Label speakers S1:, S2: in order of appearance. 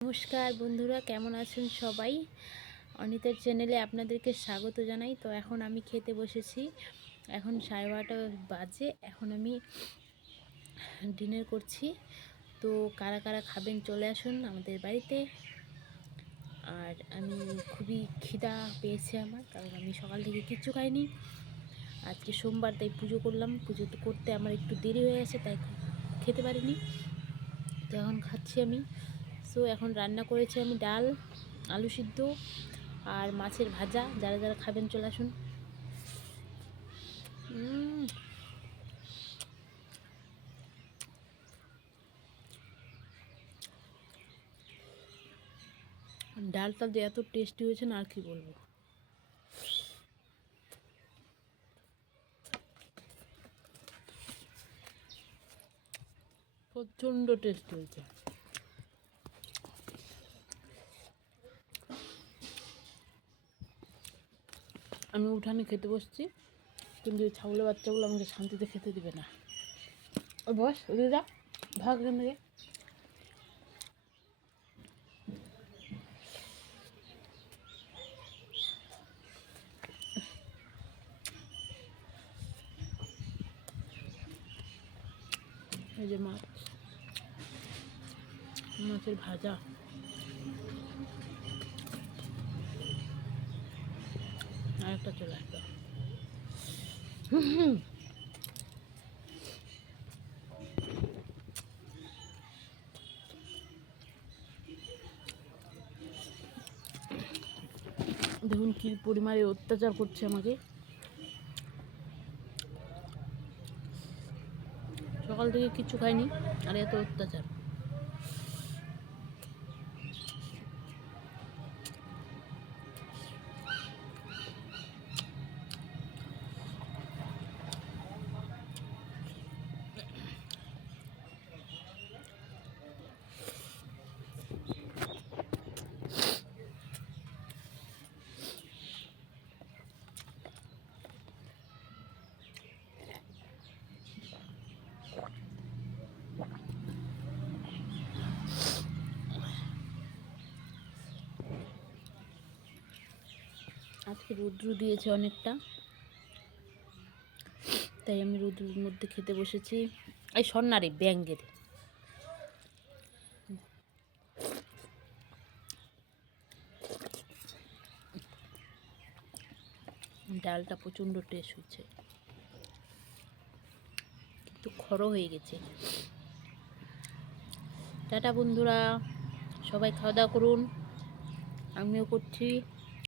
S1: নমস্কার বন্ধুরা, কেমন আছেন সবাই? অনিতার চ্যানেলে আপনাদেরকে স্বাগত জানাই। তো এখন আমি খেতে বসেছি। এখন সাড়ে বারোটা বাজে, এখন আমি ডিনার করছি। তো কারা কারা খাবেন চলে আসুন আমাদের বাড়িতে। আর আমি খুবই খিদা পেয়েছে আমার, কারণ আমি সকাল থেকে কিচ্ছু খাইনি। আজকে সোমবার, তাই পুজো করলাম। পুজো করতে আমার একটু দেরি হয়ে গেছে, তাই খেতে পারিনি। তো এখন খাচ্ছি আমি। সো এখন রান্না করেছি আমি ডাল, আলু সিদ্ধ আর মাছের ভাজা। যারা যারা খাবেন, চলে আসুন। ডালটা যে এত টেস্টি হয়েছে না, আর কি বলব? প্রচণ্ড টেস্টি হয়েছে। আমি উঠানে খেতে বসছি। কিন্তু এই ছাগলের বাচ্চাগুলো আমাকে শান্তিতে খেতে দিবে না। ওই বস, ওদিকে যা, ভাগ এখান থেকে। এই যে মাছ। মাছের ভাজা। আর একটা চলে আসবে। দেখুন কি পরিমাণে অত্যাচার করছে আমাকে। সকাল থেকে কিচ্ছু খাইনি, আর এত অত্যাচার। আজকে রৌদ্র দিয়েছে অনেকটা। তাই আমি রৌদ্রের মধ্যে খেতে বসেছি। এই সন্নারে ব্যাঙ্গের। ডালটা প্রচণ্ড টেস্ট হচ্ছে। কিন্তু খড়ো হয়ে গেছে। টাটা বন্ধুরা, সবাই খাওয়া দাওয়া করুন। আমিও করছি।